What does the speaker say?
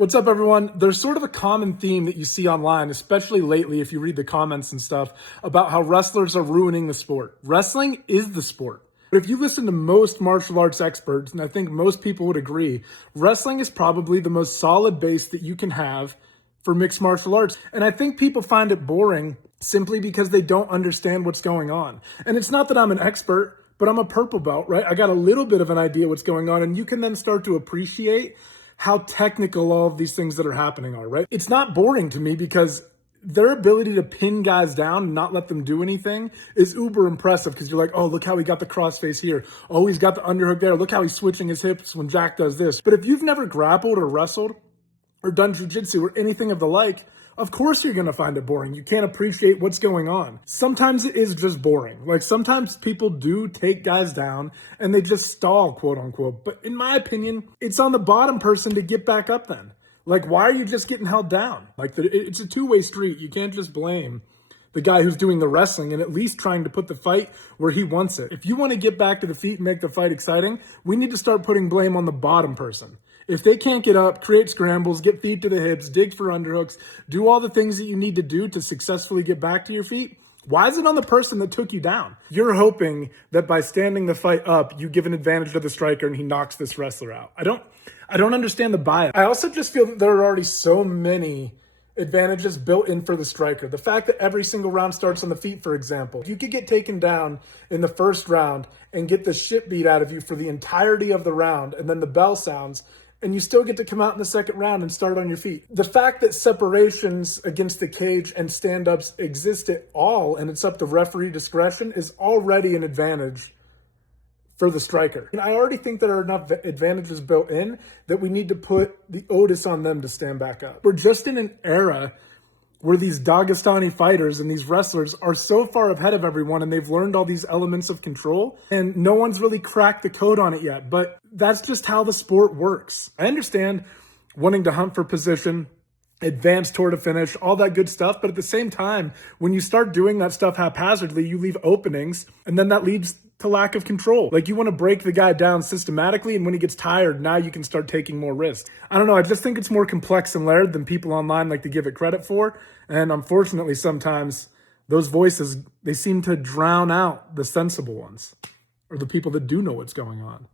What's up, everyone? There's sort of a common theme that you see online, especially lately if you read the comments and stuff, about how wrestlers are ruining the sport. Wrestling is the sport. But if you listen to most martial arts experts, and I think most people would agree, wrestling is probably the most solid base that you can have for mixed martial arts. And I think people find it boring simply because they don't understand what's going on. And it's not that I'm an expert, but I'm a purple belt, right? I got a little bit of an idea what's going on, and you can then start to appreciate how technical all of these things that are happening are, right? It's not boring to me because their ability to pin guys down and not let them do anything is uber impressive, because you're like, oh, look how he got the crossface here. Oh, he's got the underhook there. Look how he's switching his hips when Jack does this. But if you've never grappled or wrestled or done jiu-jitsu or anything of the like, of course you're going to find it boring. You can't appreciate what's going on. Sometimes it is just boring. Like sometimes people do take guys down and they just stall, quote unquote. But in my opinion, it's on the bottom person to get back up then. Like, why are you just getting held down? Like, it's a two-way street. You can't just blame the guy who's doing the wrestling and at least trying to put the fight where he wants it. If you want to get back to the feet and make the fight exciting, we need to start putting blame on the bottom person. If they can't get up, create scrambles, get feet to the hips, dig for underhooks, do all the things that you need to do to successfully get back to your feet, why is it on the person that took you down? You're hoping that by standing the fight up, you give an advantage to the striker and he knocks this wrestler out. I don't understand the bias. I also just feel that there are already so many advantages built in for the striker. The fact that every single round starts on the feet, for example. If you could get taken down in the first round and get the shit beat out of you for the entirety of the round, and then the bell sounds, and you still get to come out in the second round and start on your feet. The fact that separations against the cage and stand-ups exist at all, and it's up to referee discretion, is already an advantage for the striker. And I already think there are enough advantages built in that we need to put the onus on them to stand back up. We're just in an era where these Dagestani fighters and these wrestlers are so far ahead of everyone, and they've learned all these elements of control, and no one's really cracked the code on it yet. But that's just how the sport works. I understand wanting to hunt for position, advance toward a finish, all that good stuff. But at the same time, when you start doing that stuff haphazardly, you leave openings, and then that leads to lack of control. Like, you want to break the guy down systematically, and when he gets tired, now you can start taking more risks. I don't know. I just think it's more complex and layered than people online like to give it credit for. And unfortunately, sometimes those voices, they seem to drown out the sensible ones, or the people that do know what's going on.